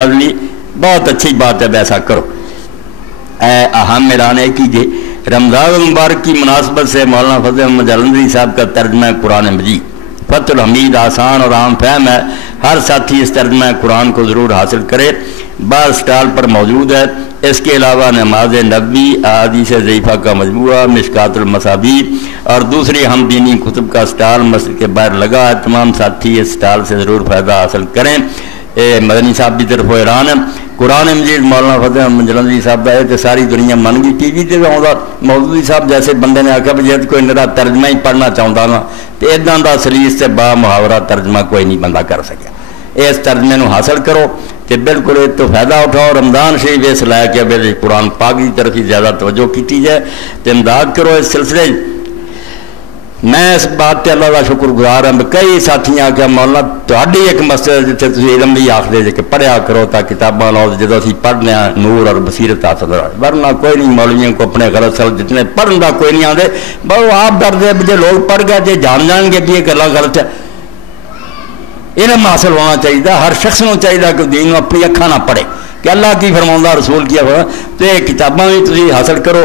لی بہت اچھی بات ہے، ویسا کرو۔ اہم اعلان ہے کیجیے رمضان المبارک کی مناسبت سے مولانا فضل احمد جلندری صاحب کا ترجمہ قرآن مجید فتح الحمید آسان اور عام فہم ہے، ہر ساتھی اس ترجمہ قرآن کو ضرور حاصل کرے، بعض اسٹال پر موجود ہے۔ اس کے علاوہ نماز نبوی، احادیث ضعیفہ کا مجموعہ، مشکات المصابیح اور دوسری ہم دینی کتب کا اسٹال مسجد کے باہر لگا ہے۔ تمام ساتھی اس اسٹال سے ضرور فائدہ حاصل کریں۔ مدنی صاحب کی طرف اعلان ہے قرآن مجید مولانا فضل احمد جلندری صاحب کا ہے کہ ساری دنیا من گئی ٹی وی سے مودودی صاحب جیسے بندے نے آخیا بھی جب کوئی میرا ترجمہ ہی پڑھنا چاہتا نا تو ادا کا سلیس سے با محاورہ ترجمہ کوئی نہیں بندہ کر سکیا۔ اس ترجمے کو حاصل کرو کہ بالکل اس تو فائدہ اٹھاؤ۔ رمضان شریف اس لائق ہے قرآن پاک کی طرف ہی زیادہ توجہ کی جائے تو امداد کرو اس سلسلے۔ میں اس بات پہ اللہ کا شکر گزار ہوں، کئی ساتھی آ کے مولانا تھوڑی ایک مسئلہ جیسے تھی علم بھی آخر جی کہ پڑھیا کرو تا کتاباں لاؤ جدو اسی پڑھنے نور اور بصیرت حاصل ہو، ورنہ کوئی نہیں مولویوں کو اپنے غلط سلط جتنے پڑھن کا کوئی نہیں آتے، بس آپ ڈرتے بھی جو لوگ پڑھ گئے تو جان جان گے بھی یہ گلا غلط ہے۔ علم حاصل ہونا چاہیے، ہر شخص کو چاہیے کہ دین اپنی اکھاں نہ پڑھے کہ اللہ کی فرماؤں رسول کیا ہوا تو یہ کتاباں بھی تھی حاصل کرو۔